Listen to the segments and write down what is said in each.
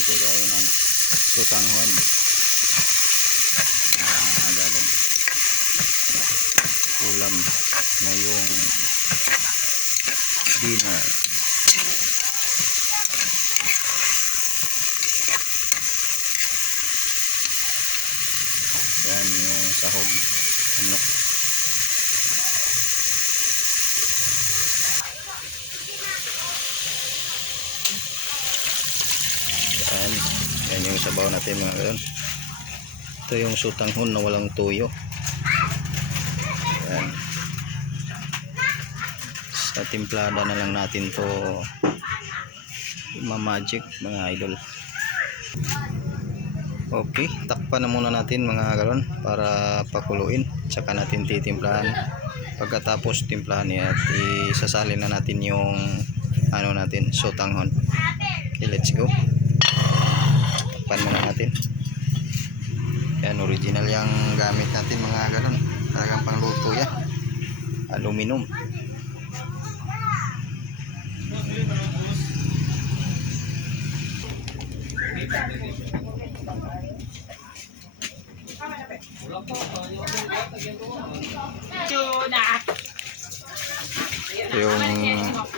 magluto tayo ng sotanghon agalon ulam ngayong dinner. Yan yung sahog manok. Yan yung sabaw natin mga galon. Ito yung sotanghon na walang tuyo. Yan. Sa timplada na lang natin to ma-magic mga idol. Okay, takpan na muna natin mga galon para pakuluin, tsaka natin titimplahan. Pagkatapos timplahan niya, isasalin na natin yung ano natin, sotanghon. Okay, let's go. Takpan muna natin. Yan, original yung gamit natin mga galon, talagang pangluto yan, aluminum. Yung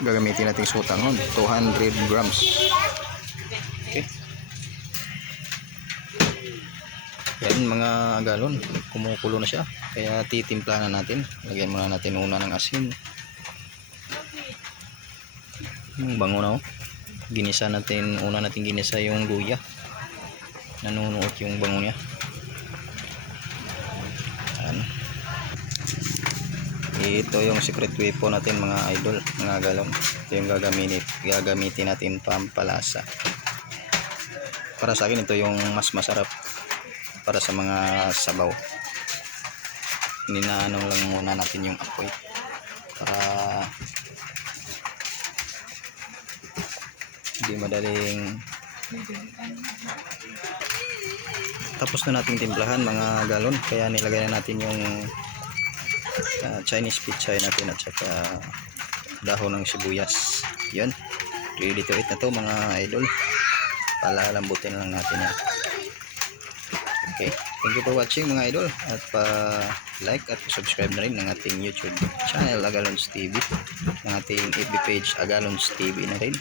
gagamitin nating sotanghon 200 grams. Okay. Yan mga galon, kumukulo na siya, kaya titimpla na natin. Lagyan muna natin una ng asin. Bango na, oh. Ginisa natin, una natin ginisa yung luya, nanunuot yung bango niya. Ito yung secret weapon natin mga idol, mga galon. Ito yung gagamitin natin pampalasa. Para sa akin ito yung mas masarap para sa mga sabaw. Ninaano lang muna natin yung apoy para hindi madaling. Tapos na nating timplahan mga galon, kaya nilagay na natin yung Chinese pichay natin at saka dahon ng sibuyas. Yun, ready to eat na to mga idol. Palalambutin lang natin yan. Okay, thank you for watching mga idol, at like at subscribe na rin ng ating YouTube channel Agalons TV, ng ating FB page Agalons TV na rin.